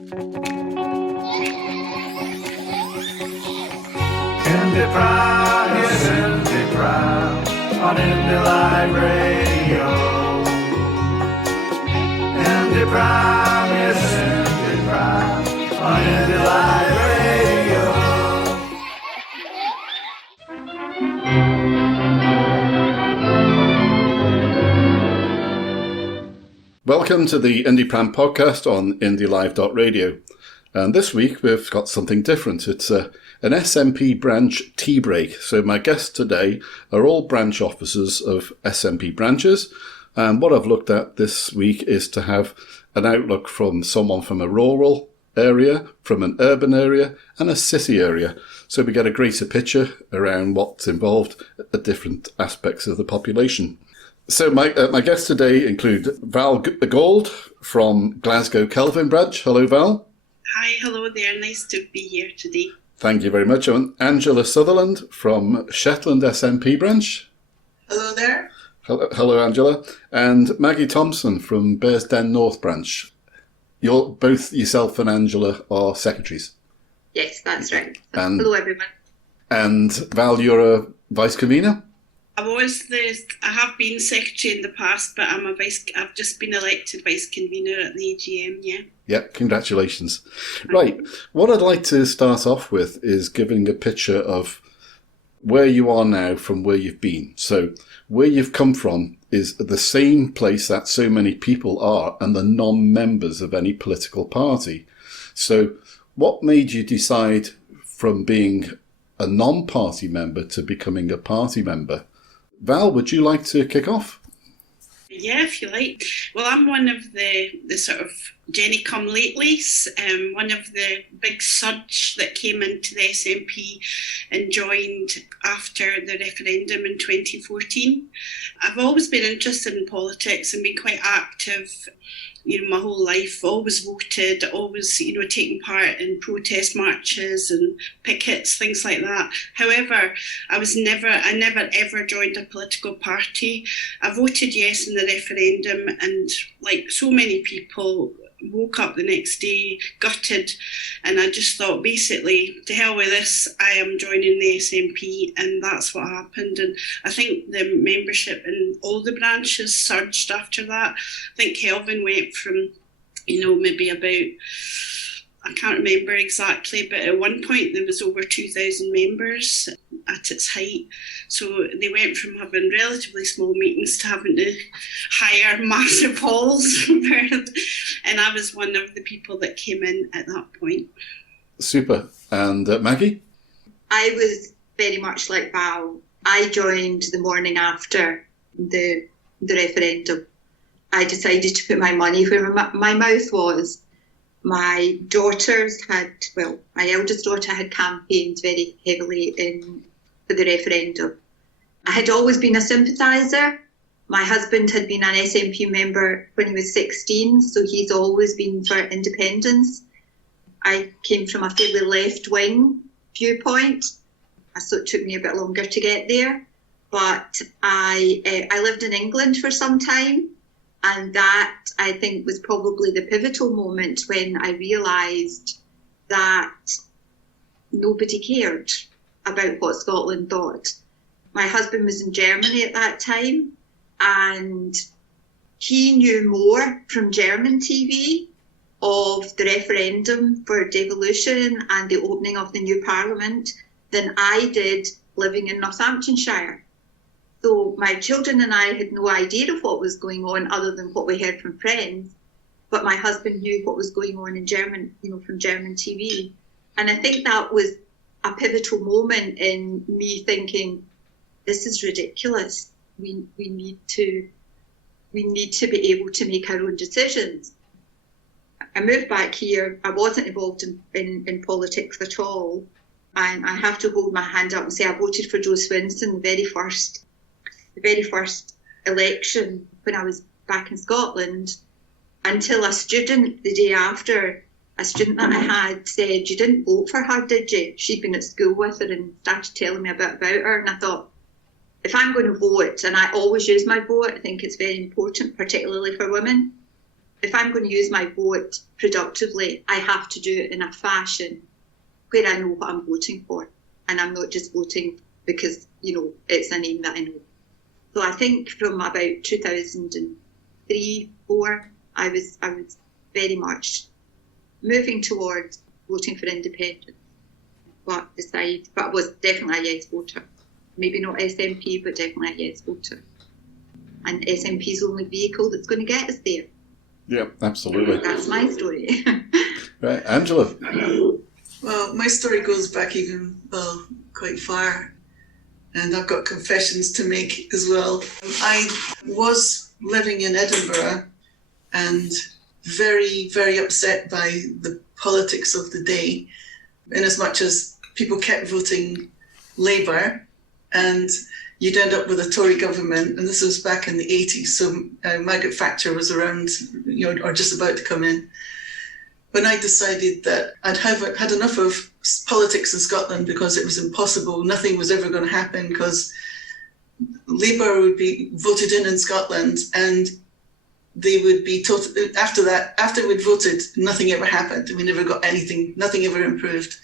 IndyPram, yes, IndyPram, on Indy Live Radio. IndyPram, yes, IndyPram, on Indy Live Radio. Welcome to the IndyPram podcast on indylive.radio. And this week we've got something different. It's an SNP branch tea break. So my guests today are all branch officers of SNP branches. And what I've looked at this week is to have an outlook from someone from a rural area, from an urban area and a city area. So we get a greater picture around what's involved at different aspects of the population. So my guests today include Gauld from Glasgow Kelvin branch. Hello, Val. Hi, hello there. Nice to be here today. Thank you very much. And Angela Sutherland from Shetland SNP branch. Hello there. Hello, Angela. And Maggie Thomson from Bearsden North branch. You're both, yourself and Angela, are secretaries. Yes, that's right. Hello, everyone. And Val, you're a vice convener? I have been secretary in the past, but I've just been elected vice convener at the AGM, yeah. Yep, congratulations. Right, what I'd like to start off with is giving a picture of where you are now from where you've been. So where you've come from is the same place that so many people are and the non-members of any political party. So what made you decide from being a non-party member to becoming a party member? Val, would you like to kick off? Yeah, if you like. Well, I'm one of the sort of Jenny come latelys, one of the big surge that came into the SNP and joined after the referendum in 2014. I've always been interested in politics and been quite active, my whole life. Always voted, always, taking part in protest marches and pickets, things like that. However, I never ever joined a political party. I voted yes in the referendum, and like so many people, woke up the next day gutted, and I just thought, basically, to hell with this, I am joining the SNP, and that's what happened. And I think the membership in all the branches surged after that. I think Kelvin went from, maybe about, I can't remember exactly, but at one point there was over 2,000 members at its height. So they went from having relatively small meetings to having to hire massive halls. And I was one of the people that came in at that point. Super. And Maggie? I was very much like Val. I joined the morning after the referendum. I decided to put my money where my mouth was. My eldest daughter had campaigned very heavily for the referendum. I had always been a sympathiser. My husband had been an SNP member when he was 16, so he's always been for independence. I came from a fairly left-wing viewpoint, so it took me a bit longer to get there. But I lived in England for some time, and that, I think, was probably the pivotal moment when I realised that nobody cared about what Scotland thought. My husband was in Germany at that time, and he knew more from German TV of the referendum for devolution and the opening of the new parliament than I did living in Northamptonshire. So my children and I had no idea of what was going on other than what we heard from friends, but my husband knew what was going on in German, from German TV. And I think that was a pivotal moment in me thinking, this is ridiculous. We need to be able to make our own decisions. I moved back here. I wasn't involved in politics at all. And I have to hold my hand up and say I voted for Joe Swinson the very first election when I was back in Scotland, until a student the day after, a student that I had, said, "You didn't vote for her, did you?" She'd been at school with her and started telling me a bit about her. And I thought, if I'm going to vote, and I always use my vote, I think it's very important, particularly for women, if I'm going to use my vote productively, I have to do it in a fashion where I know what I'm voting for. And I'm not just voting because, it's a name that I know. So I think from about 2003-04, I was very much moving towards voting for independence. But I was definitely a yes voter. Maybe not SNP, but definitely a yes voter. And SNP is the only vehicle that's going to get us there. Yeah, absolutely. That's my story. Right, Angela. Well, my story goes back quite far, and I've got confessions to make as well. I was living in Edinburgh and very, very upset by the politics of the day, in as much as people kept voting Labour, and you'd end up with a Tory government, and this was back in the 80s, so Margaret Thatcher was around, or just about to come in. When I decided that I'd had enough of politics in Scotland because it was impossible, nothing was ever going to happen because Labour would be voted in Scotland and they would be after we'd voted, nothing ever happened. We never got anything, nothing ever improved.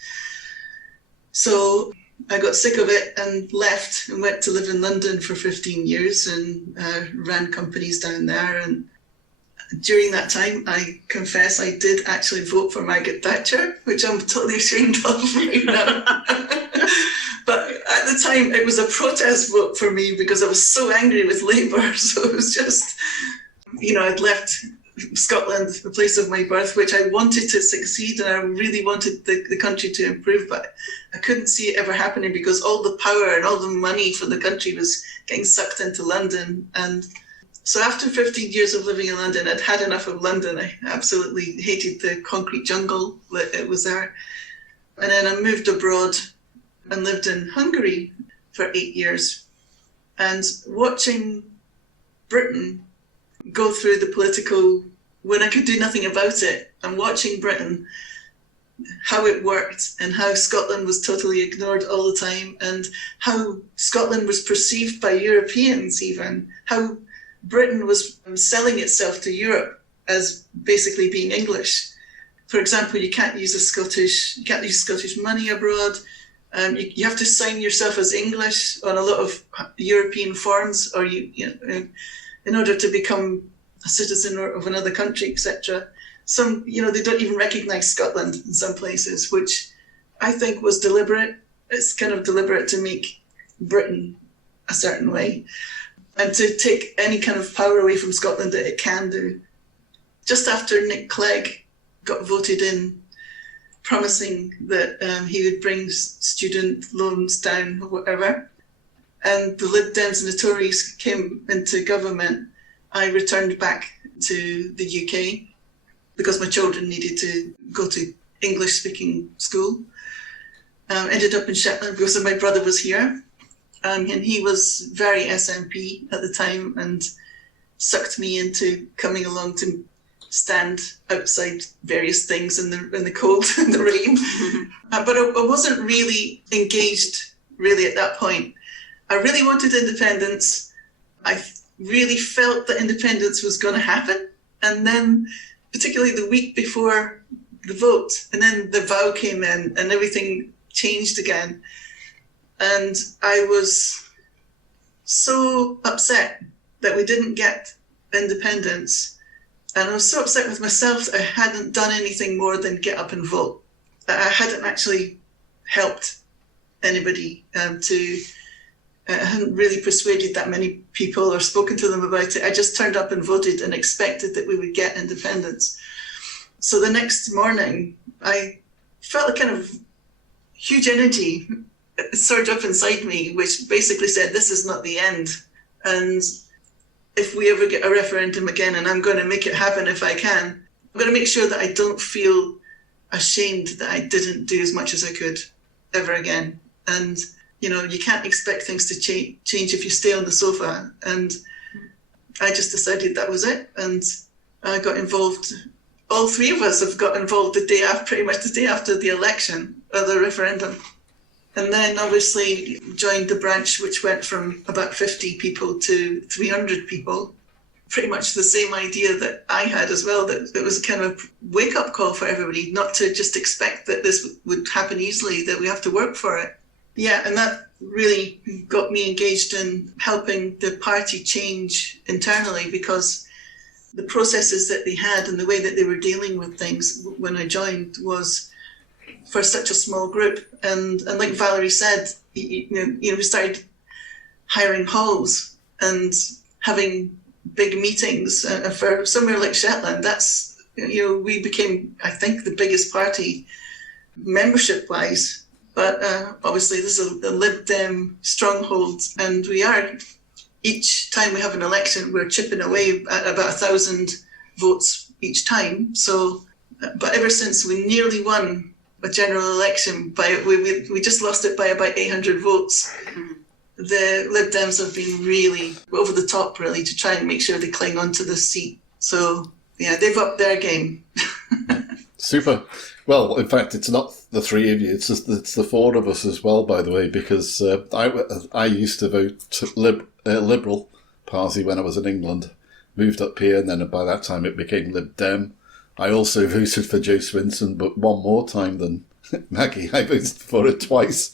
So I got sick of it and left and went to live in London for 15 years and ran companies down there. And during that time, I confess I did actually vote for Margaret Thatcher, which I'm totally ashamed of right now. But at the time, it was a protest vote for me because I was so angry with Labour. So it was just, I'd left Scotland, the place of my birth, which I wanted to succeed and I really wanted the country to improve, but I couldn't see it ever happening because all the power and all the money for the country was getting sucked into London. And so after 15 years of living in London, I'd had enough of London. I absolutely hated the concrete jungle that it was there. And then I moved abroad and lived in Hungary for 8 years. And watching Britain go through the political, when I could do nothing about it, and watching Britain, how it worked and how Scotland was totally ignored all the time and how Scotland was perceived by Europeans even, how Britain was selling itself to Europe as basically being English. For example, you can't use Scottish money abroad. You have to sign yourself as English on a lot of European forms, or in order to become a citizen of another country, etc. Some, they don't even recognise Scotland in some places, which I think was deliberate. It's kind of deliberate to make Britain a certain way and to take any kind of power away from Scotland that it can do. Just after Nick Clegg got voted in, promising that he would bring student loans down or whatever, and the Lib Dems and the Tories came into government, I returned back to the UK because my children needed to go to English-speaking school. Ended up in Shetland because my brother was here, and he was very SNP at the time and sucked me into coming along to stand outside various things in the cold and the rain. But I wasn't really engaged really at that point. I really wanted independence. I really felt that independence was going to happen. And then, particularly the week before the vote, and then the vow came in and everything changed again. And I was so upset that we didn't get independence. And I was so upset with myself that I hadn't done anything more than get up and vote. That I hadn't actually helped anybody I hadn't really persuaded that many people or spoken to them about it. I just turned up and voted and expected that we would get independence. So the next morning, I felt a kind of huge energy surge up inside me, which basically said, this is not the end. And if we ever get a referendum again, and I'm going to make it happen if I can, I'm going to make sure that I don't feel ashamed that I didn't do as much as I could ever again. And you can't expect things to change if you stay on the sofa. And I just decided that was it. And I got involved. All three of us have got involved pretty much the day after the election, or the referendum. And then obviously joined the branch, which went from about 50 people to 300 people. pretty much the same idea that I had as well, that it was a kind of wake-up call for everybody, not to just expect that this would happen easily, that we have to work for it. Yeah, and that really got me engaged in helping the party change internally, because the processes that they had and the way that they were dealing with things when I joined was for such a small group. And like Valerie said, we started hiring halls and having big meetings. For somewhere like Shetland, that's, we became, I think, the biggest party membership-wise. But obviously this is a Lib Dem stronghold, and we are, each time we have an election, we're chipping away at about 1,000 votes each time. So, but ever since we nearly won a general election, we just lost it by about 800 votes. The Lib Dems have been really over the top, really, to try and make sure they cling on to the seat. So, yeah, they've upped their game. Super. Well, in fact, it's not the three of you; it's the four of us as well. By the way, because I used to vote Liberal Party when I was in England, moved up here, and then by that time it became Lib Dem. I also voted for Joe Swinson, but one more time than Maggie. I voted for it twice.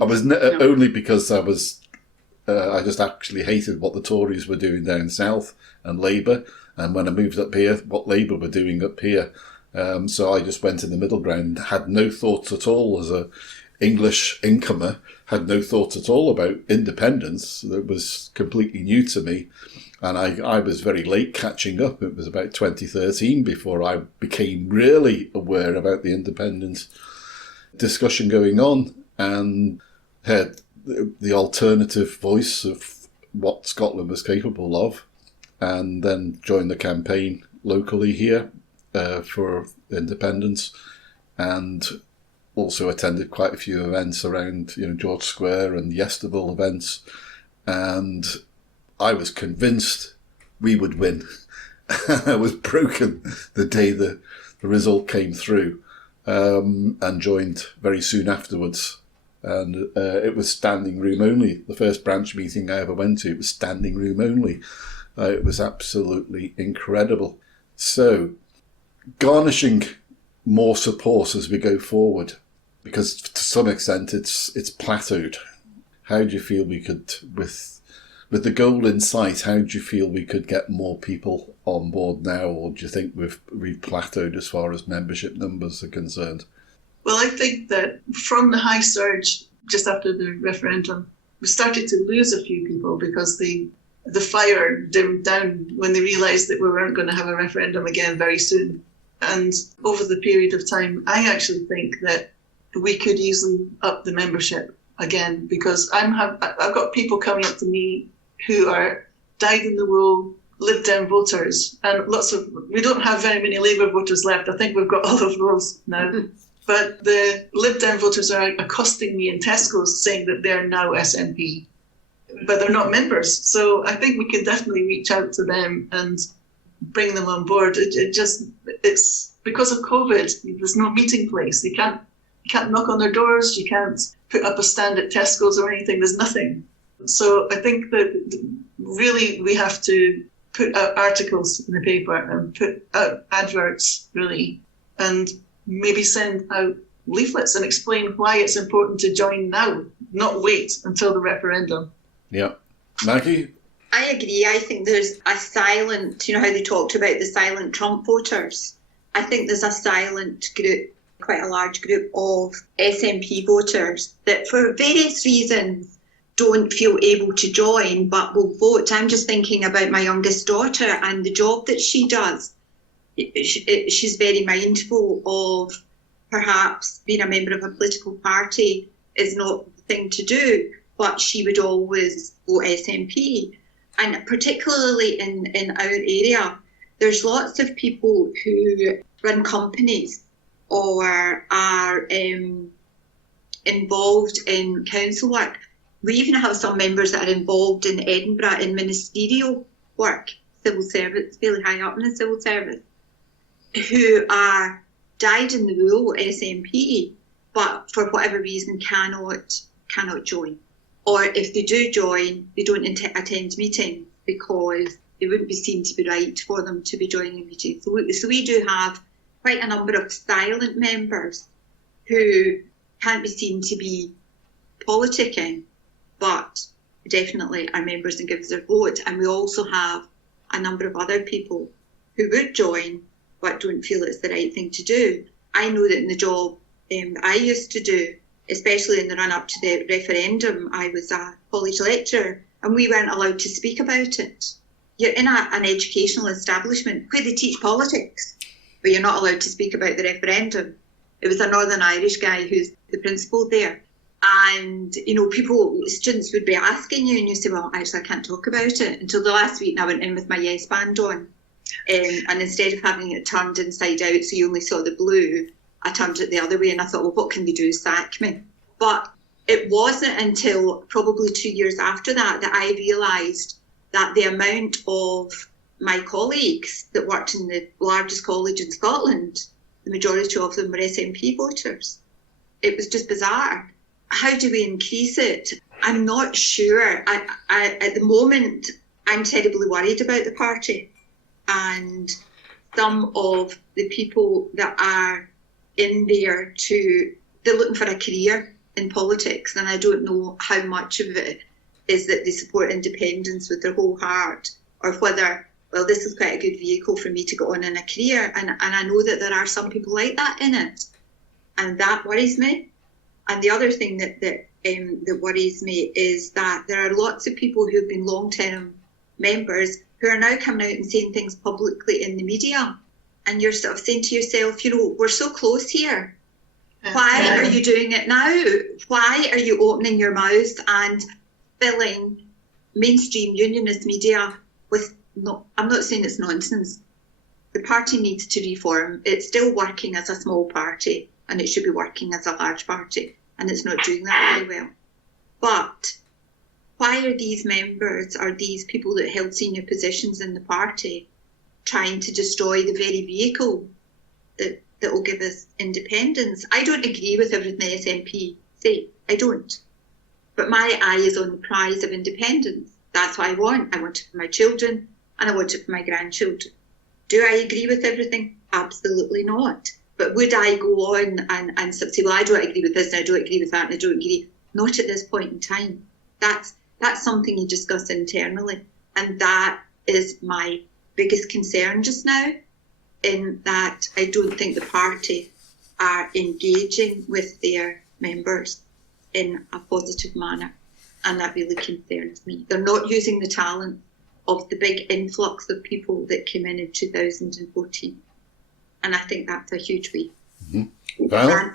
I was only because I just actually hated what the Tories were doing down south and Labour, and when I moved up here, what Labour were doing up here. So I just went in the middle ground, had no thoughts at all as a English incomer, had no thoughts at all about independence. That was completely new to me. And I was very late catching up. It was about 2013 before I became really aware about the independence discussion going on and heard the alternative voice of what Scotland was capable of, and then joined the campaign locally here for independence, and also attended quite a few events around George Square and Yesterville events, and I was convinced we would win. I was broken the day the result came through, and joined very soon afterwards. And it was standing room only. The first branch meeting I ever went to, it was standing room only. It was absolutely incredible. So, garnishing more support as we go forward, because to some extent it's plateaued. How do you feel we could, with the goal in sight, how do you feel we could get more people on board now, or do you think we've plateaued as far as membership numbers are concerned? Well, I think that from the high surge just after the referendum, we started to lose a few people because the fire dimmed down when they realised that we weren't going to have a referendum again very soon. And over the period of time, I actually think that we could easily up the membership again, because I've got people coming up to me who are dyed-in-the-wool Lib Dem voters, and we don't have very many Labour voters left. I think we've got all of those now. But the Lib Dem voters are accosting me in Tesco's saying that they're now SNP, but they're not members. So I think we can definitely reach out to them and bring them on board. It's because of COVID. There's no meeting place. You can't knock on their doors. You can't put up a stand at Tesco's or anything. There's nothing. So I think that really we have to put out articles in the paper and put out adverts, really, and maybe send out leaflets and explain why it's important to join now, not wait until the referendum. Yeah. Maggie? I agree. I think there's a silent, how they talked about the silent Trump voters. I think there's a silent group, quite a large group of SNP voters that for various reasons don't feel able to join but will vote. I'm just thinking about my youngest daughter and the job that she does. She's very mindful of perhaps being a member of a political party is not the thing to do, but she would always vote SNP. And particularly in our area, there's lots of people who run companies or are involved in council work. We even have some members that are involved in Edinburgh in ministerial work, civil service, fairly high up in the civil service, who are dyed-in-the-wool SNP, but for whatever reason cannot join. Or if they do join, they don't attend meetings because it wouldn't be seen to be right for them to be joining meetings. So we do have quite a number of silent members who can't be seen to be politicking, but definitely are members and give us their vote. And we also have a number of other people who would join but don't feel it's the right thing to do. I know that in the job I used to do, especially in the run-up to the referendum, I was a college lecturer and we weren't allowed to speak about it. You're in an educational establishment where they teach politics, but you're not allowed to speak about the referendum. It was a Northern Irish guy who's the principal there. And, you know, students would be asking you and you say, well, actually, I can't talk about it. Until the last week, I went in with my yes band on. And instead of having it turned inside out so you only saw the blue, I turned it the other way and I thought, well, what can they do? Sack me. But it wasn't until probably 2 years after that I realised that the amount of my colleagues that worked in the largest college in Scotland, the majority of them were SNP voters. It was just bizarre. How do we increase it? I'm not sure. At the moment, I'm terribly worried about the party. And some of the people that are in there they're looking for a career in politics. And I don't know how much of it is that they support independence with their whole heart, or whether, well, this is quite a good vehicle for me to go on in a career. And I know that there are some people like that in it. And that worries me. And the other thing that worries me is that there are lots of people who've been long-term members who are now coming out and saying things publicly in the media. And you're sort of saying to yourself, you know, we're so close here. Why are you doing it now? Why are you opening your mouth and filling mainstream unionist media with, no, I'm not saying it's nonsense. The party needs to reform. It's still working as a small party and it should be working as a large party, and it's not doing that very well. But why are these members or these people that held senior positions in the party trying to destroy the very vehicle that will give us independence? I don't agree with everything the SNP say. I don't. But my eye is on the prize of independence. That's what I want. I want it for my children and I want it for my grandchildren. Do I agree with everything? Absolutely not. But would I go on and say, well, I don't agree with this and I don't agree with that and I don't agree? Not at this point in time. That's something you discuss internally. And that is my biggest concern just now, in that I don't think the party are engaging with their members in a positive manner. And that really concerns me. They're not using the talent of the big influx of people that came in 2014. And I think that's a huge way. Mm-hmm. Val?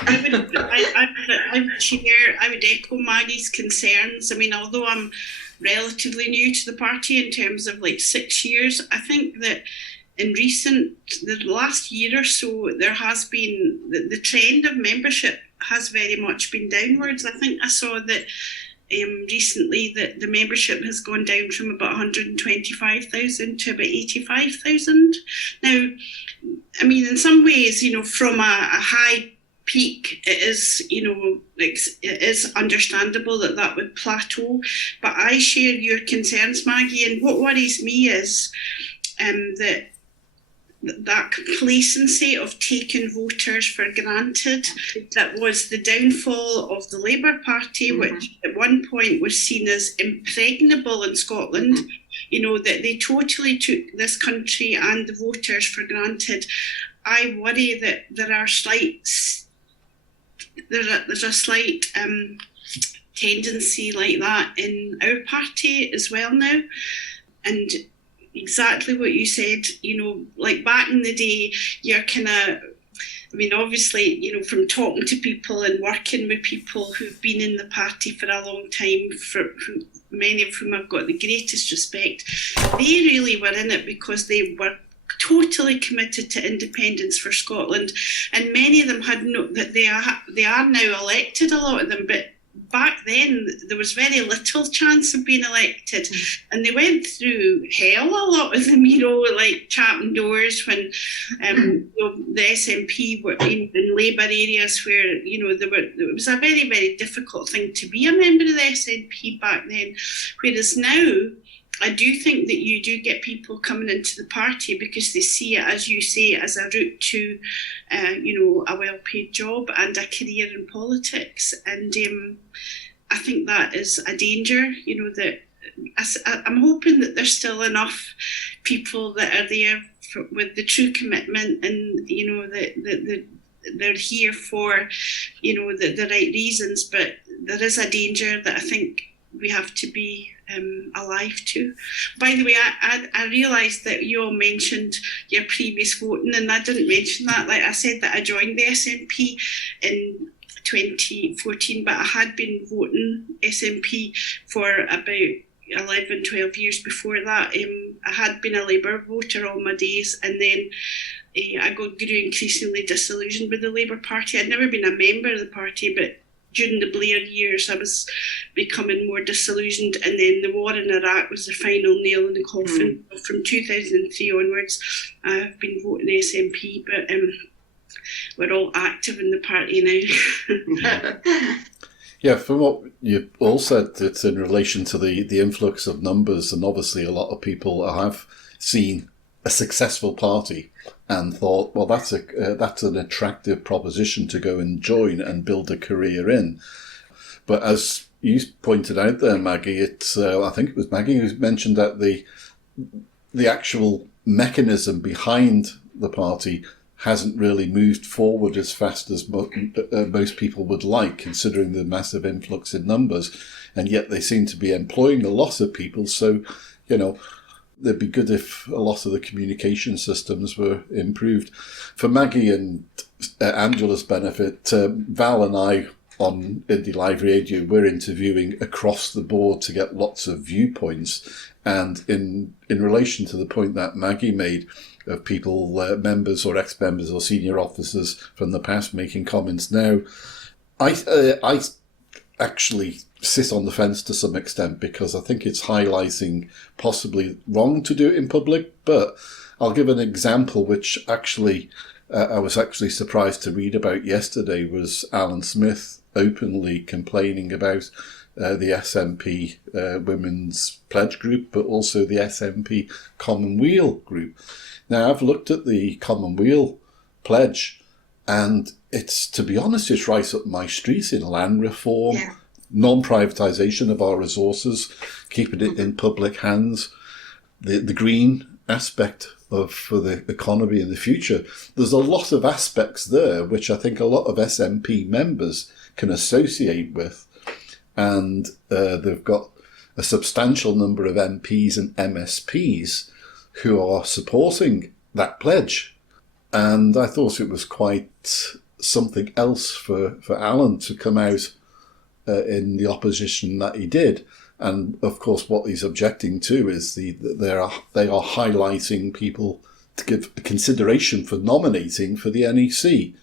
I would echo Maggie's concerns. I mean, although I'm relatively new to the party in terms of like 6 years, I think that in the last year or so, there has been, the trend of membership has very much been downwards. I think I saw that recently that the membership has gone down from about 125,000 to about 85,000. Now, I mean, in some ways, you know, from a high peak, it is, you know, it is understandable that would plateau. But I share your concerns, Maggie, and what worries me is that complacency of taking voters for granted. That was the downfall of the Labour Party, mm-hmm. which at one point was seen as impregnable in Scotland. Mm-hmm. You know, that they totally took this country and the voters for granted. I worry that there's a slight tendency like that in our party as well now. And exactly what you said, you know, like back in the day, you're kind of, I mean, obviously, you know, from talking to people and working with people who've been in the party for a long time, many of whom I've got the greatest respect, they really were in it because they were totally committed to independence for Scotland, and many of them had that they are now elected, a lot of them, but back then there was very little chance of being elected, and they went through hell, a lot of them, you know, like chapping doors when you know, the SNP were in Labour areas where, you know, it was a very, very difficult thing to be a member of the SNP back then, whereas now I do think that you do get people coming into the party because they see it, as you say, as a route to, a well-paid job and a career in politics. And I think that is a danger, that I'm hoping that there's still enough people that are there with the true commitment and, that they're here for, the right reasons. But there is a danger that I think we have to be alive to. By the way, I realised that you all mentioned your previous voting, and I didn't mention that. Like I said, that I joined the SNP in 2014, but I had been voting SNP for about 11, 12 years before that. I had been a Labour voter all my days, and then I grew increasingly disillusioned with the Labour Party. I'd never been a member of the party, but during the Blair years I was becoming more disillusioned, and then the war in Iraq was the final nail in the coffin. From 2003 onwards I've been voting SNP, but we're all active in the party now. Yeah, from what you all said, it's in relation to the influx of numbers, and obviously a lot of people have seen a successful party and thought, well, that's an attractive proposition to go and join and build a career in. But as you pointed out there, Maggie, I think it was Maggie who mentioned that the actual mechanism behind the party hasn't really moved forward as fast as most people would like, considering the massive influx in numbers, and yet they seem to be employing a lot of people. So, it'd be good if a lot of the communication systems were improved. For Maggie and Angela's benefit, Val and I on Indie Live Radio, we're interviewing across the board to get lots of viewpoints. And in relation to the point that Maggie made of people, members or ex-members or senior officers from the past making comments now, I actually sit on the fence to some extent, because I think it's highlighting possibly wrong to do it in public. But I'll give an example which actually I was actually surprised to read about yesterday, was Alan Smith openly complaining about the SNP Women's Pledge Group, but also the SNP Commonweal group. Now, I've looked at the Commonweal pledge, and to be honest, it's right up my street in land reform, non-privatisation of our resources, keeping it in public hands, the green aspect for the economy in the future. There's a lot of aspects there which I think a lot of SNP members can associate with, and they've got a substantial number of MPs and MSPs who are supporting that pledge. And I thought it was quite something else for Alan to come out in the opposition that he did. And of course, what he's objecting to is they are highlighting people to give consideration for nominating for the NEC.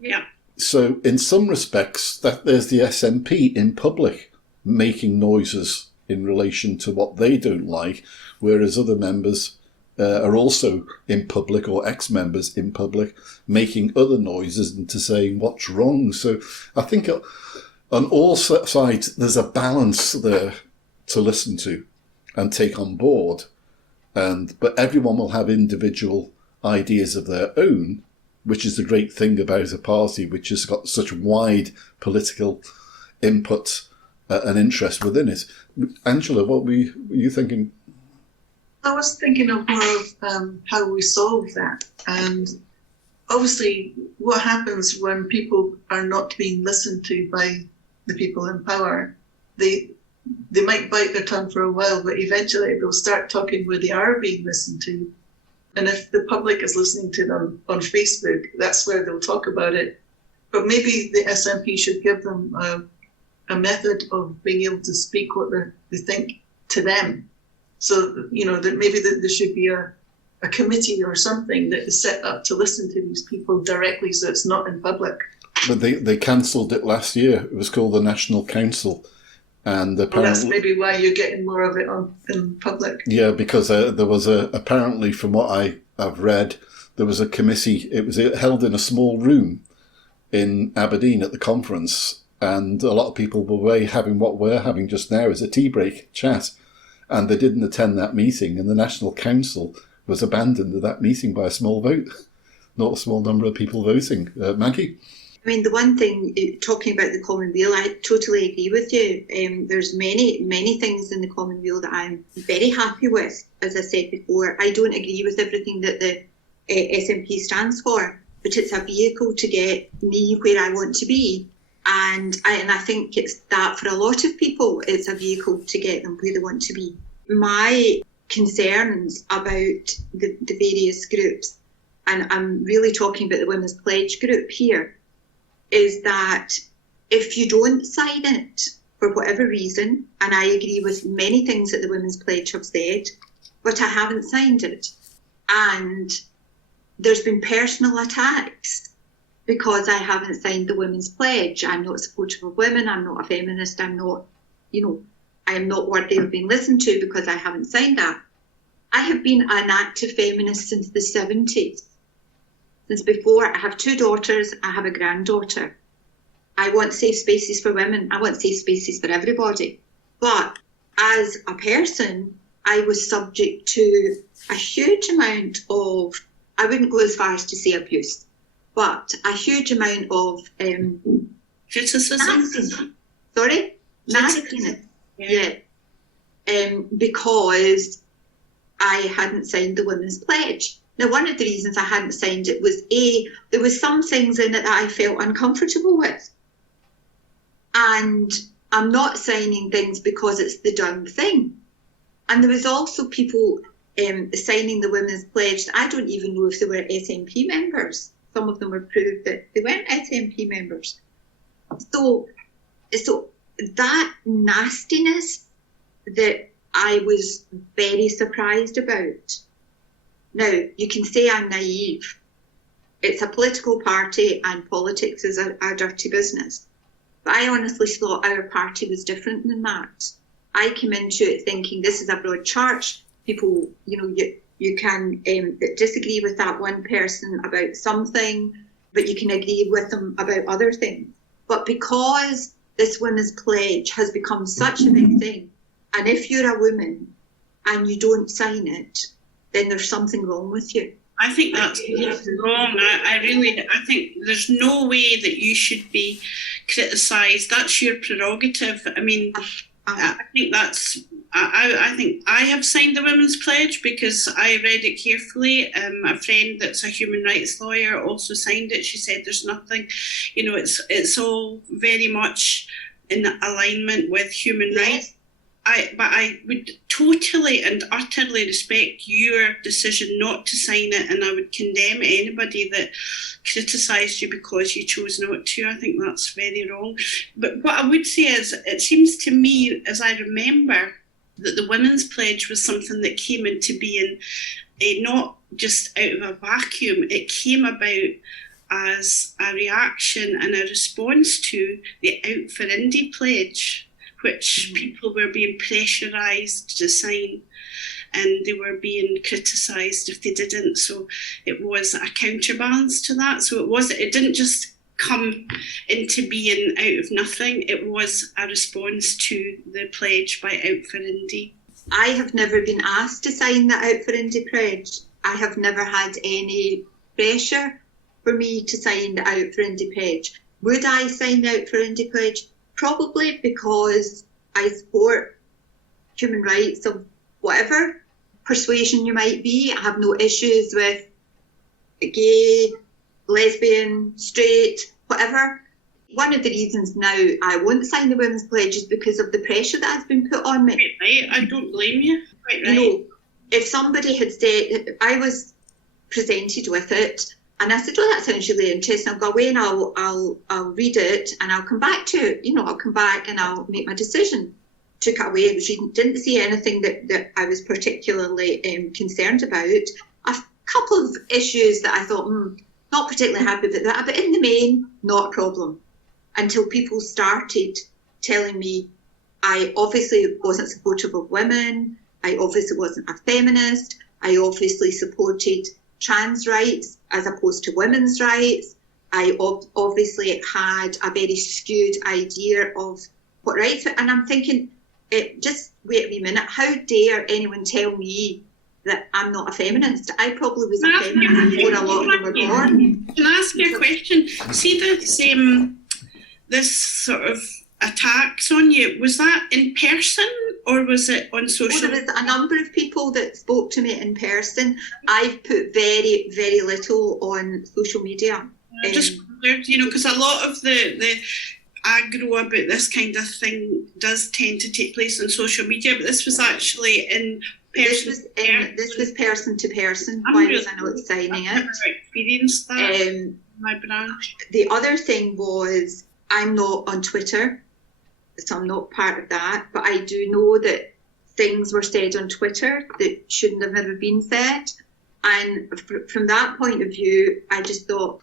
Yeah. So in some respects, there's the SNP in public making noises in relation to what they don't like, whereas other members are also in public, or ex-members in public, making other noises and to saying what's wrong. So I think on all sides, there's a balance there to listen to and take on board. But everyone will have individual ideas of their own, which is the great thing about a party which has got such wide political input and interest within it. Angela, what were you thinking? I was thinking of more of how we solve that. And obviously, what happens when people are not being listened to by the people in power? They might bite their tongue for a while, but eventually they'll start talking where they are being listened to. And if the public is listening to them on Facebook, that's where they'll talk about it. But maybe the SNP should give them a method of being able to speak what they think to them. So, that maybe there should be a committee or something that is set up to listen to these people directly, so it's not in public. But they cancelled it last year. It was called the National Council. And apparently, that's maybe why you're getting more of it in public. Yeah, because there was apparently, from what I've read, there was a committee. It was held in a small room in Aberdeen at the conference, and a lot of people were having what we're having just now, is a tea break chat. and they didn't attend that meeting, and the National Council was abandoned at that meeting by a small vote, not a small number of people voting. Maggie? I mean, the one thing, talking about the Commonweal, I totally agree with you. There's many things in the Commonweal that I'm very happy with. As I said before, I don't agree with everything that the SNP stands for, but it's a vehicle to get me where I want to be. And I think it's that for a lot of people, it's a vehicle to get them where they want to be. My concerns about the various groups, and I'm really talking about the Women's Pledge group here, is that if you don't sign it for whatever reason, and I agree with many things that the Women's Pledge have said, but I haven't signed it, and there's been personal attacks because I haven't signed the Women's Pledge. I'm not supportive of women, I'm not a feminist, I'm not, I am not worthy of being listened to because I haven't signed that. I have been an active feminist since the 70s. Since before, I have 2 daughters, I have a granddaughter. I want safe spaces for women, I want safe spaces for everybody. But as a person, I was subject to a huge amount of, I wouldn't go as far as to say abuse, but a huge amount of criticism. Sorry? Nastiness. Yeah. Because I hadn't signed the Women's Pledge. Now, one of the reasons I hadn't signed it was there was some things in it that I felt uncomfortable with. And I'm not signing things because it's the done thing. And there was also people signing the Women's Pledge that I don't even know if they were SNP members. Some of them were proved that they weren't SNP members. So that nastiness that I was very surprised about. Now, you can say I'm naive. It's a political party and politics is a dirty business. But I honestly thought our party was different than that. I came into it thinking this is a broad church. People, you can disagree with that one person about something, but you can agree with them about other things. But because this Women's Pledge has become such a big thing, and if you're a woman and you don't sign it, then there's something wrong with you. I think that's wrong. I think there's no way that you should be criticised. That's your prerogative. I mean, I think that's. I think I have signed the Women's Pledge because I read it carefully. A friend that's a human rights lawyer also signed it. She said there's nothing, it's all very much in alignment with human rights. But I would totally and utterly respect your decision not to sign it, and I would condemn anybody that criticised you because you chose not to. I think that's very wrong. But what I would say is, it seems to me, as I remember, that the Women's Pledge was something that came into being not just out of a vacuum. It came about as a reaction and a response to the Out for Indy pledge, which people were being pressurised to sign, and they were being criticised if they didn't. So it was a counterbalance to that. So it didn't just come into being out of nothing. It was a response to the pledge by Out for Indy. I have never been asked to sign the Out for Indy pledge. I have never had any pressure for me to sign the Out for Indy pledge. Would I sign the Out for Indy pledge? Probably, because I support human rights of whatever persuasion you might be. I have no issues with gay, lesbian, straight, whatever. One of the reasons now I won't sign the Women's Pledge is because of the pressure that has been put on me. Right, I don't blame you. Quite right. If somebody had said, I was presented with it, and I said, that sounds really interesting. I'll go away and I'll read it and I'll come back to it. I'll come back and I'll make my decision. Took it away, didn't see anything that I was particularly concerned about. A couple of issues that I thought, not particularly happy about that, but in the main, not a problem. Until people started telling me I obviously wasn't supportive of women, I obviously wasn't a feminist, I obviously supported trans rights as opposed to women's rights. I obviously had a very skewed idea of what rights were. And I'm thinking, just wait a wee minute. How dare anyone tell me that I'm not a feminist? I probably was a feminist before a lot of them were born. Can I ask you a question? See this sort of attacks on you, was that in person or was it on social? There was a number of people that spoke to me in person. I've put very, very little on social media. I just wondered, because a lot of the aggro about this kind of thing does tend to take place on social media, but this was actually in person. This was person to person. Why was I not signing it? I've never experienced that in my branch. The other thing was, I'm not on Twitter, so I'm not part of that, but I do know that things were said on Twitter that shouldn't have ever been said. And from that point of view, I just thought,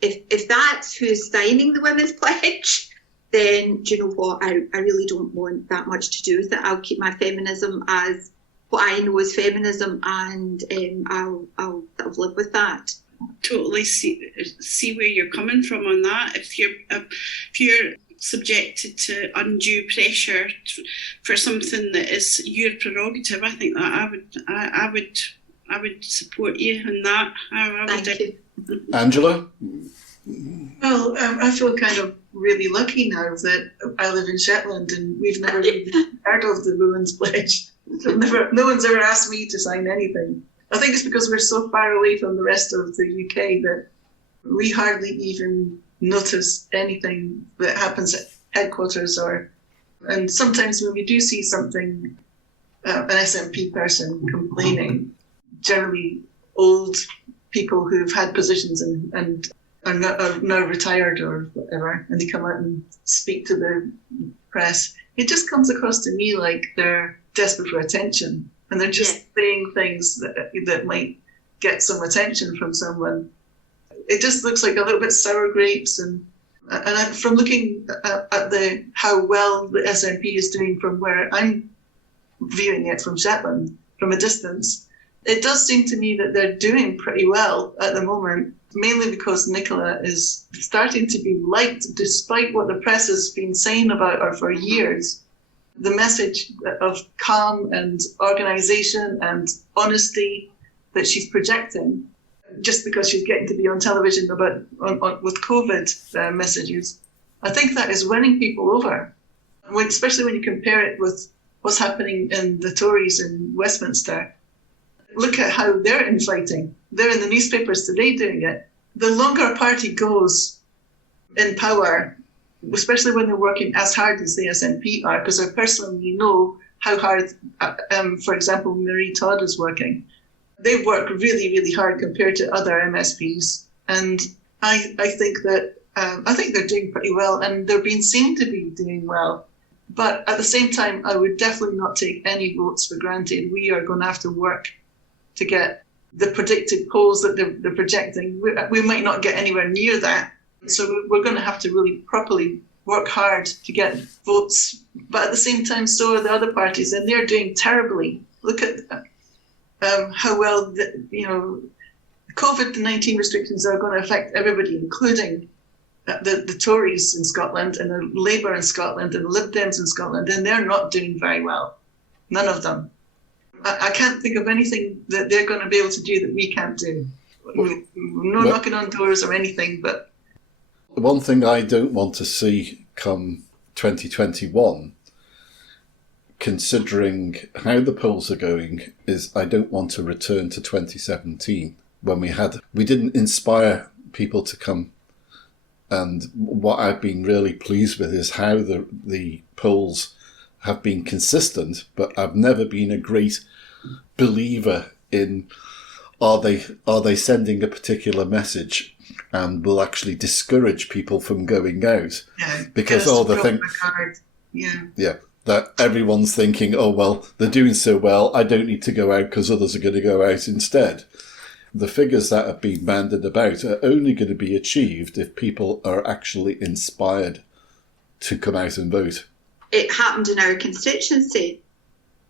if that's who's signing the Women's Pledge, then do you know what? I really don't want that much to do with it. I'll keep my feminism as what I know is feminism, and I'll live with that. Totally see where you're coming from on that. If you're subjected to undue pressure for something that is your prerogative, I think that I would support you in that. Thank you. Angela? Well, I feel kind of really lucky now that I live in Shetland and we've never even heard of the Women's Pledge. No one's ever asked me to sign anything. I think it's because we're so far away from the rest of the UK that we hardly even notice anything that happens at headquarters, and sometimes when we do see something, an SNP person complaining, generally old people who've had positions and are now retired or whatever, and they come out and speak to the press, it just comes across to me like they're desperate for attention, and they're just saying things that might get some attention from someone. It just looks like a little bit sour grapes, and from looking at how well the SNP is doing from where I'm viewing it from Shetland, from a distance, it does seem to me that they're doing pretty well at the moment, mainly because Nicola is starting to be liked, despite what the press has been saying about her for years. The message of calm and organisation and honesty that she's projecting, just because she's getting to be on television with COVID messages, I think that is winning people over, especially when you compare it with what's happening in the Tories in Westminster. Look at how they're infighting. They're in the newspapers today doing it. The longer a party goes in power, especially when they're working as hard as the SNP are, because I personally know how hard, for example, Marie Todd is working. They work really, really hard compared to other MSPs, and I think they're doing pretty well, and they're being seen to be doing well. But at the same time, I would definitely not take any votes for granted. We are going to have to work to get the predicted polls that they're projecting. We might not get anywhere near that, so we're going to have to really properly work hard to get votes. But at the same time, so are the other parties, and they're doing terribly. Look at how well COVID-19 restrictions are going to affect everybody, including the Tories in Scotland and the Labour in Scotland and the Lib Dems in Scotland, and they're not doing very well. None of them. I can't think of anything that they're going to be able to do that we can't do. No knocking on doors or anything, but... One thing I don't want to see come 2021, considering how the polls are going, is I don't want to return to 2017 when we didn't inspire people to come. And what I've been really pleased with is how the polls have been consistent, but I've never been a great believer in are they sending a particular message and will actually discourage people from going out, because that everyone's thinking, oh well, they're doing so well, I don't need to go out because others are going to go out instead. The figures that have been bandied about are only going to be achieved if people are actually inspired to come out and vote. It happened in our constituency,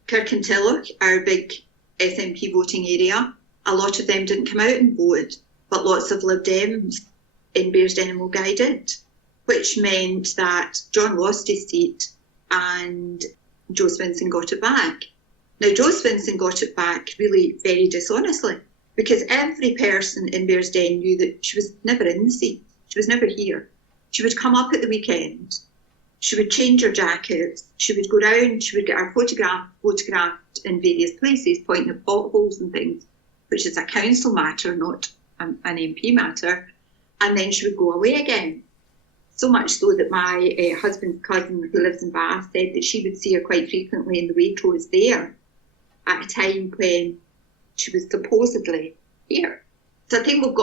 Kirkintilloch, our big SNP voting area. A lot of them didn't come out and vote, but lots of Lib Dems in Bearsden and Maggie did, which meant that John lost his seat and Jo Swinson got it back. Now, Jo Swinson got it back really very dishonestly, because every person in Bearsden knew that she was never in the seat. She was never here. She would come up at the weekend. She would change her jacket. She would go round. She would get her photographed in various places, pointing at potholes and things, which is a council matter, not an MP matter. And then she would go away again. So much so that my husband's cousin, who lives in Bath, said that she would see her quite frequently in the Waitrose there at a time when she was supposedly here. So I think we've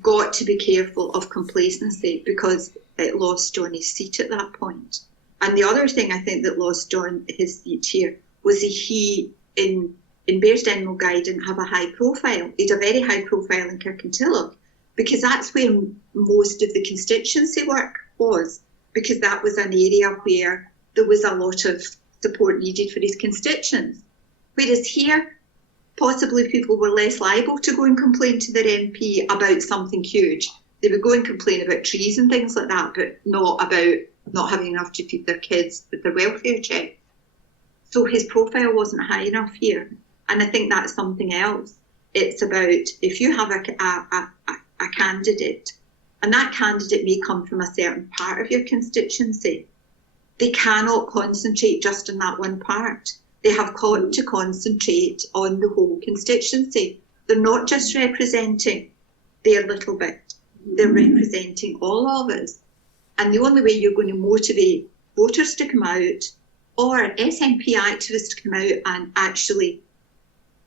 got to be careful of complacency, because it lost John his seat at that point. And the other thing I think that lost John his seat here was that he, in Bearsden Mulgai, didn't have a high profile. He had a very high profile in Kirkintilloch, because that's where most of the constituency work was, because that was an area where there was a lot of support needed for his constituents. Whereas here, possibly people were less liable to go and complain to their MP about something huge. They would go and complain about trees and things like that, but not about not having enough to feed their kids with their welfare check. So his profile wasn't high enough here. And I think that's something else. It's about, if you have a candidate, and that candidate may come from a certain part of your constituency, they cannot concentrate just on that one part. They have got to concentrate on the whole constituency. They're not just representing their little bit, they're representing all of us. And the only way you're going to motivate voters to come out, or SNP activists to come out and actually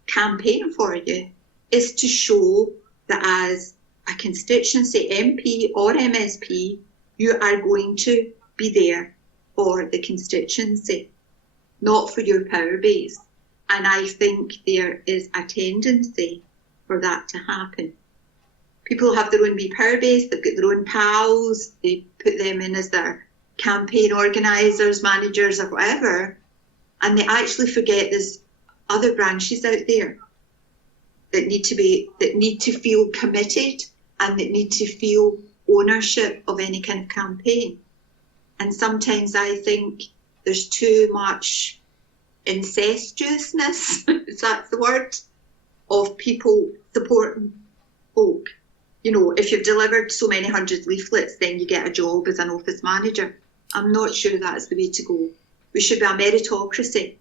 campaign for you, is to show that as a constituency MP or MSP, you are going to be there for the constituency, not for your power base. And I think there is a tendency for that to happen. People have their own wee power base, they've got their own pals, they put them in as their campaign organisers, managers or whatever, and they actually forget there's other branches out there that need to feel committed and that need to feel ownership of any kind of campaign. And sometimes I think there's too much incestuousness, is that the word, of people supporting folk. You know, if you've delivered so many hundred leaflets, then you get a job as an office manager. I'm not sure that's the way to go. We should be a meritocracy.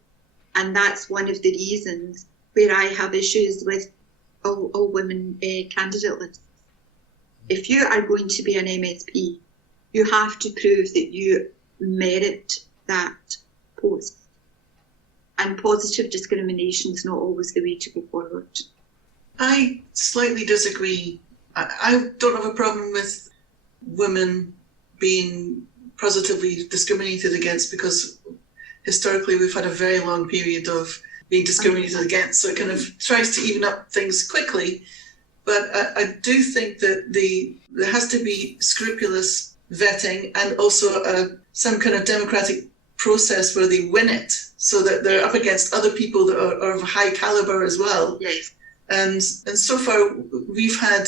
And that's one of the reasons where I have issues with all women candidate lists. If you are going to be an MSP, you have to prove that you merit that post. And positive discrimination is not always the way to go forward. I slightly disagree. I don't have a problem with women being positively discriminated against, because historically we've had a very long period of being discriminated against, so it kind of tries to even up things quickly. But I do think that there has to be scrupulous vetting and also some kind of democratic process where they win it, so that they're up against other people that are of high caliber as well. Yes. And so far we've had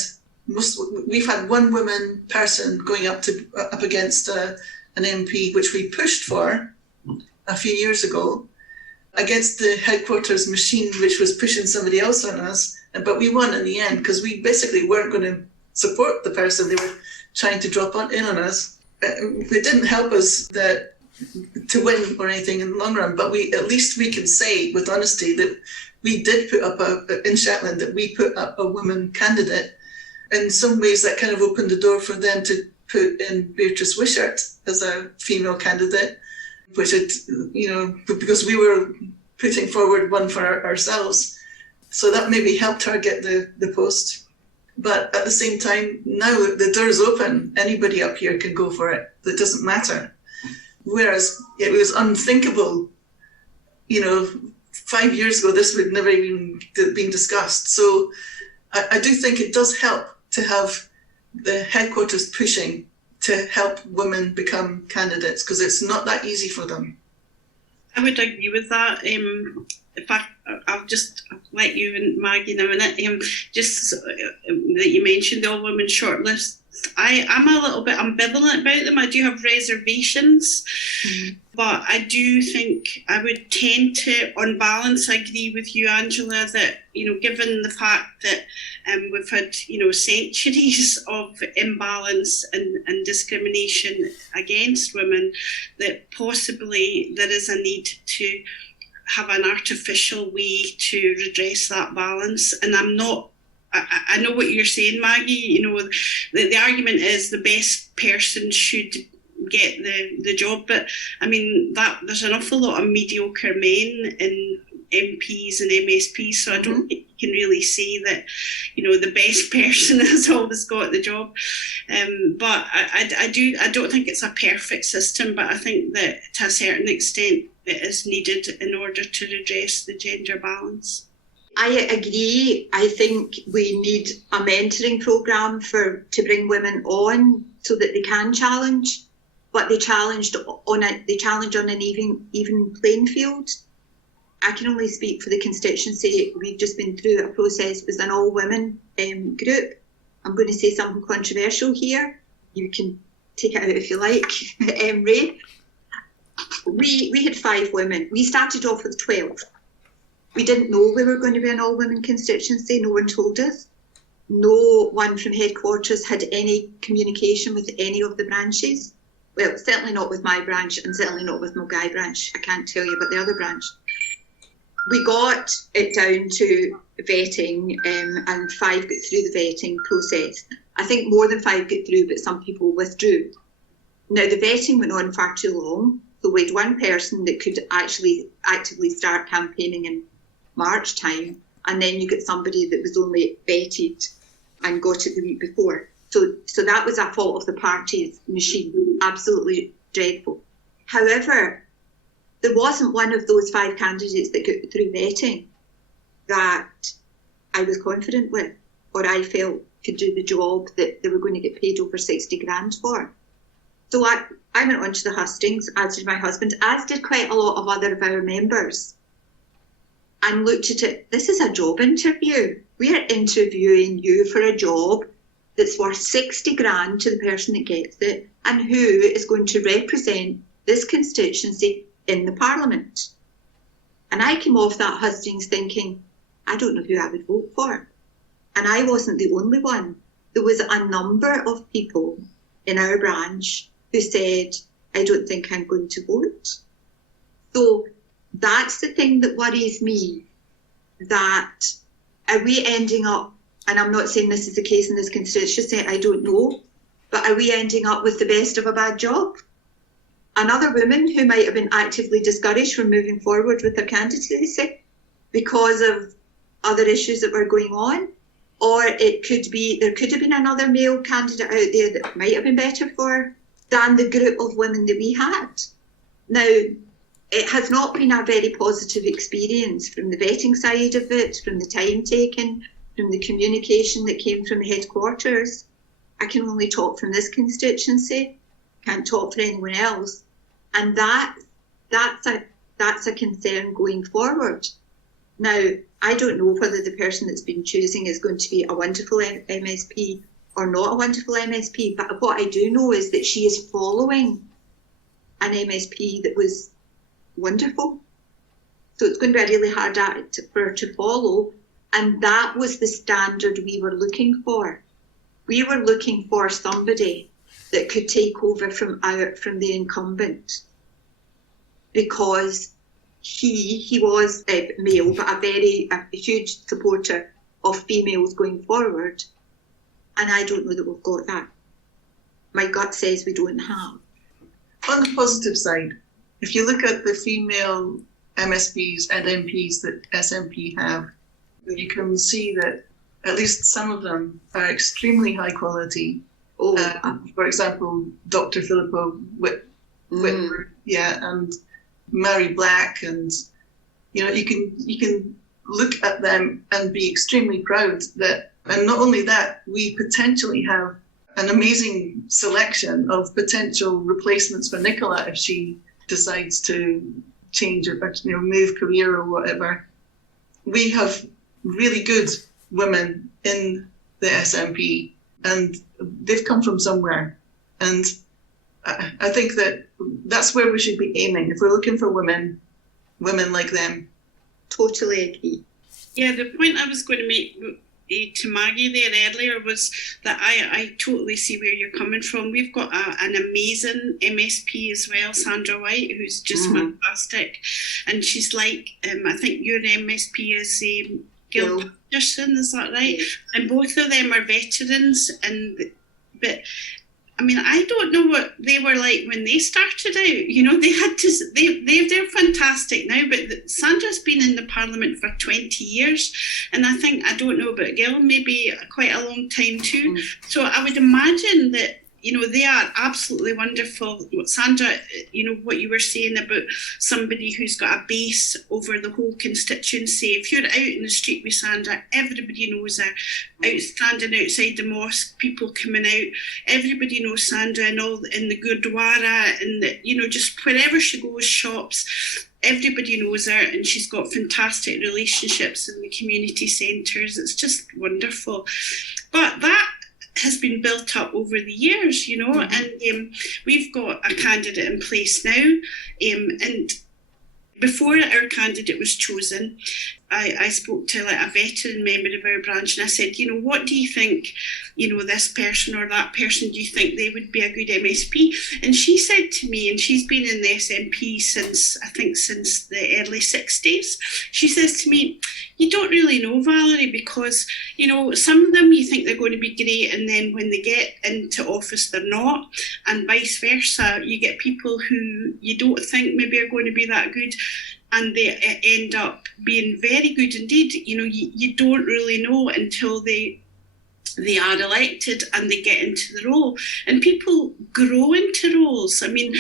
one woman person going up against an MP, which we pushed for a few years ago, against the headquarters machine, which was pushing somebody else on us. But we won in the end, because we basically weren't going to support the person they were trying to drop in on us. It didn't help us to win or anything in the long run, but at least we can say with honesty that we did put up in Shetland, that we put up a woman candidate. In some ways that kind of opened the door for them to put in Beatrice Wishart as a female candidate, which because we were putting forward one for ourselves. So that maybe helped her get the post. But at the same time, now the door's open, anybody up here can go for it. It doesn't matter. Whereas it was unthinkable, 5 years ago, this would never even been discussed. So I do think it does help to have the headquarters pushing to help women become candidates, because it's not that easy for them. I would agree with that. In fact, I'll just let you and Maggie in a minute. Just that you mentioned the all-women shortlist. I'm a little bit ambivalent about them. I do have reservations, but I do think I would tend to, on balance, agree with you, Angela, that, given the fact that we've had, centuries of imbalance and discrimination against women, that possibly there is a need to have an artificial way to redress that balance. And I know what you're saying, Maggie. The argument is the best person should get the job, but I mean that there's an awful lot of mediocre men in MPs and MSPs, so I don't think you can really say that the best person has always got the job. But I don't think it's a perfect system, but I think that to a certain extent it is needed in order to redress the gender balance. I agree. I think we need a mentoring programme to bring women on so that they can challenge, but they challenge on an even playing field. I can only speak for the constituency. We've just been through a process with an all-women group. I'm going to say something controversial here. You can take it out if you like, Ray. We had 5 women. We started off with 12. We didn't know we were going to be an all-women constituency. No one told us. No one from headquarters had any communication with any of the branches. Well, certainly not with my branch and certainly not with Mulgai branch. I can't tell you about the other branch. We got it down to vetting and 5 got through the vetting process. I think more than 5 got through, but some people withdrew. Now, the vetting went on far too long. So we had one person that could actually actively start campaigning in March time, and then you get somebody that was only vetted and got it the week before. So that was a fault of the party's machine. Absolutely dreadful. However, there wasn't one of those 5 candidates that got through vetting that I was confident with, or I felt could do the job that they were going to get paid over 60 grand for. So I went on to the hustings, as did my husband, as did quite a lot of other of our members, and looked at it. This is a job interview. We are interviewing you for a job that's worth 60 grand to the person that gets it and who is going to represent this constituency in the Parliament. And I came off that hustings thinking, I don't know who I would vote for. And I wasn't the only one. There was a number of people in our branch who said, I don't think I'm going to vote. So that's the thing that worries me, that are we ending up, and I'm not saying this is the case in this constituency, I don't know, but are we ending up with the best of a bad job? Another woman who might have been actively discouraged from moving forward with her candidacy because of other issues that were going on, or it could be, there could have been another male candidate out there that might have been better for than the group of women that we had. Now, it has not been a very positive experience from the vetting side of it, from the time taken, from the communication that came from the headquarters. I can only talk from this constituency, can't talk for anyone else. And that's a concern going forward. Now, I don't know whether the person that's been choosing is going to be a wonderful MSP or not a wonderful MSP, but what I do know is that she is following an MSP that was wonderful. So it's going to be a really hard act for her to follow, and that was the standard we were looking for. We were looking for somebody that could take over from the incumbent, because he was a male, but a huge supporter of females going forward. And I don't know that we've got that. My gut says we don't have. On the positive side, if you look at the female MSPs and MPs that SNP have, you can see that at least some of them are extremely high quality. For example, Dr. Philippa Whitworth, and Mary Black, and you can look at them and be extremely proud that. And not only that, we potentially have an amazing selection of potential replacements for Nicola if she decides to change or move career or whatever. We have really good women in the SNP, and they've come from somewhere. And I think that that's where we should be aiming. If we're looking for women like them. Totally agree. Yeah, the point I was going to make to Maggie there earlier was that I totally see where you're coming from. We've got an amazing MSP as well, Sandra White, who's just fantastic. And she's like, I think your MSP is Gauld, is that right? Yeah. And both of them are veterans, but I mean, I don't know what they were like when they started out. You know, they're fantastic now, but Sandra's been in the Parliament for 20 years. And I don't know about Gil, maybe quite a long time too. So I would imagine that, you know, they are absolutely wonderful. Sandra, you know, what you were saying about somebody who's got a base over the whole constituency. If you're out in the street with Sandra, everybody knows her. Standing outside the mosque, people coming out, everybody knows Sandra and all in the Gurdwara and, you know, just wherever she goes, shops, everybody knows her, and she's got fantastic relationships in the community centres. It's just wonderful. But that has been built up over the years, you know, and we've got a candidate in place now, and before our candidate was chosen, I spoke to like a veteran member of our branch, and I said, you know, what do you think, you know, this person or that person, do you think they would be a good MSP? And she said to me, and she's been in the SNP since the early 60s, she says to me, you don't really know, Valerie, because, you know, some of them you think they're going to be great, and then when they get into office, they're not, and vice versa. You get people who you don't think maybe are going to be that good, and they end up being very good indeed. You know, you don't really know until they are elected and they get into the role. And people grow into roles. I mean,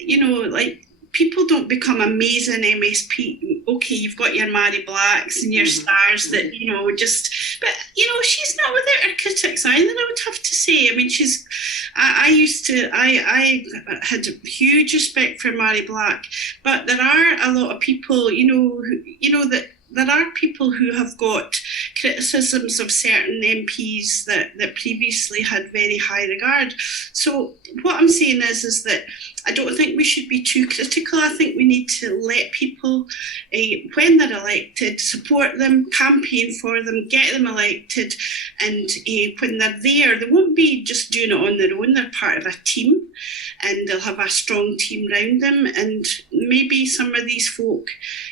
you know, like, people don't become amazing MSP. Okay, you've got your Mary Blacks and your stars that, you know, just, but, you know, she's not without her critics either, I would have to say. I mean, I had huge respect for Mary Black, but there are a lot of people, that there are people who have got criticisms of certain MPs that previously had very high regard. So what I'm saying is that I don't think we should be too critical. I think we need to let people, when they're elected, support them, campaign for them, get them elected, and when they're there, they won't be just doing it on their own. They're part of a team, and they'll have a strong team around them. And maybe some of these folk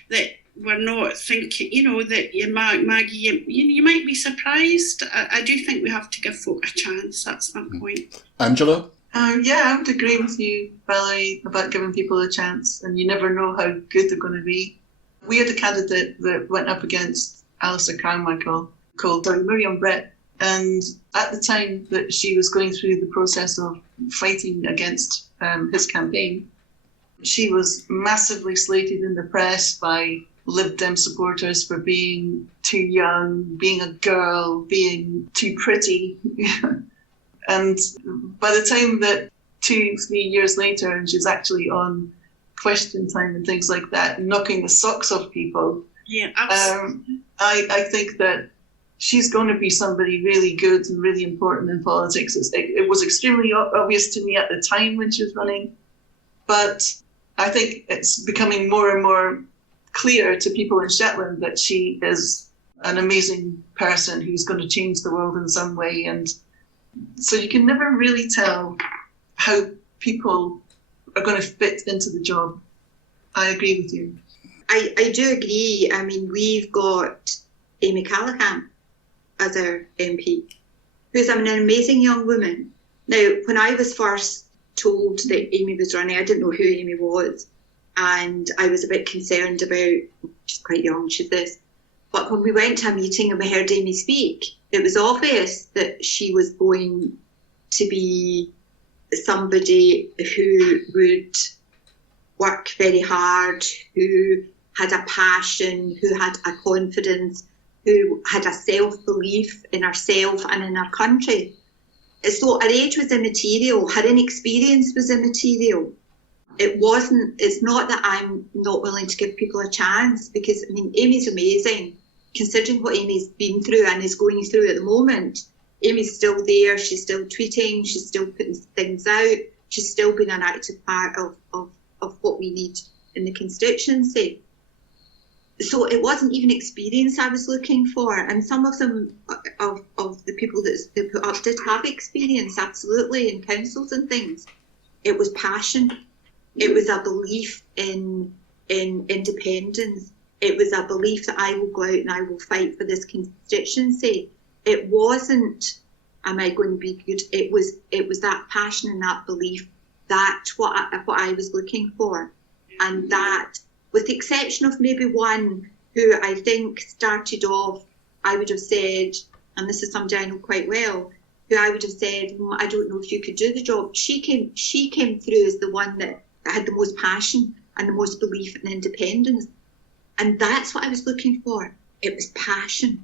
that we're not thinking, you know, that Maggie, you might be surprised. I do think we have to give folk a chance. That's my point. Angela? Yeah, I would agree with you, Valerie, about giving people a chance, and you never know how good they're going to be. We had a candidate that went up against Alistair Carmichael called Miriam Brett, and at the time that she was going through the process of fighting against his campaign, she was massively slated in the press by Lib Dem supporters for being too young, being a girl, being too pretty. And by the time that 2-3 years later, and she's actually on Question Time and things like that, knocking the socks off people, yeah, absolutely. I think that she's going to be somebody really good and really important in politics. It was extremely obvious to me at the time when she was running, but I think it's becoming more and more clear to people in Shetland that she is an amazing person who's going to change the world in some way. And so you can never really tell how people are going to fit into the job. I agree with you. I do agree. I mean, we've got Amy Callan as our MP, who's an amazing young woman. Now, when I was first told that Amy was running, I didn't know who Amy was. And I was a bit concerned about, she's quite young, she's this. But when we went to a meeting and we heard Amy speak, it was obvious that she was going to be somebody who would work very hard, who had a passion, who had a confidence, who had a self-belief in herself and in her country. So her age was immaterial, her inexperience was immaterial. It's not that I'm not willing to give people a chance, because, I mean, Amy's amazing. Considering what Amy's been through and is going through at the moment, Amy's still there, she's still tweeting, she's still putting things out, she's still been an active part of what we need in the constituency. So it wasn't even experience I was looking for, and some of them, of the people that they put up, did have experience, absolutely, in councils and things. It was passion. It was a belief in independence. It was a belief that I will go out and I will fight for this constituency. It wasn't, am I going to be good? It was that passion and that belief. That's what I was looking for, and that, with the exception of maybe one who I think started off, I would have said, and this is somebody I know quite well, who I would have said, I don't know if you could do the job. She came through as the one that had the most passion and the most belief in independence. And that's what I was looking for. It was passion.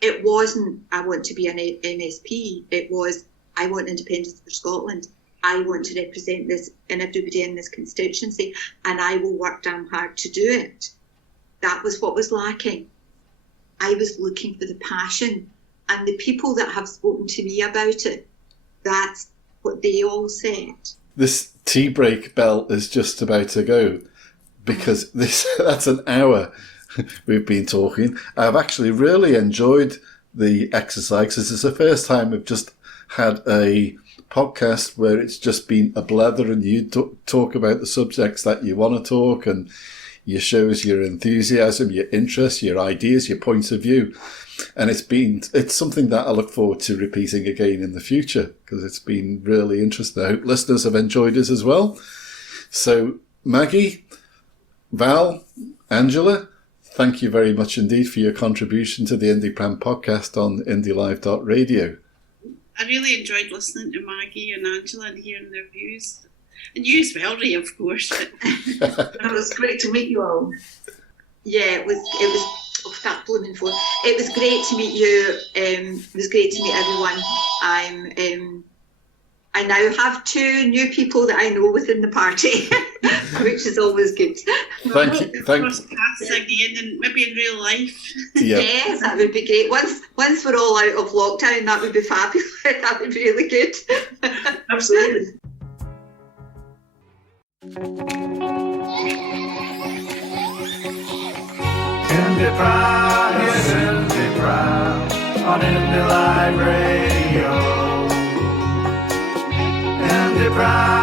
It wasn't, I want to be an MSP. It was, I want independence for Scotland. I want to represent this and everybody in this constituency, and I will work damn hard to do it. That was what was lacking. I was looking for the passion, and the people that have spoken to me about it, that's what they all said. This tea break bell is just about to go, because that's an hour we've been talking. I've actually really enjoyed the exercise. This is the first time we've just had a podcast where it's just been a blether, and you talk about the subjects that you want to talk, and you shows your enthusiasm, your interest, your ideas, your points of view. And it's something that I look forward to repeating again in the future, because it's been really interesting. I hope listeners have enjoyed it as well. So Maggie, Val, Angela, thank you very much indeed for your contribution to the IndyPram podcast on IndyLive.radio. I really enjoyed listening to Maggie and Angela and hearing their views. And you as well, Ray, of course. But It was great to meet you all. Yeah, it was that blooming phone. It was great to meet you. It was great to meet everyone. I now have 2 new people that I know within the party, which is always good. Thank you. Cross paths again, and maybe in real life. Yeah. Yes, that would be great. Once we're all out of lockdown, that would be fabulous. That would be really good. Absolutely. IndyPram, yes, IndyPram on Indy Live Radio. IndyPram.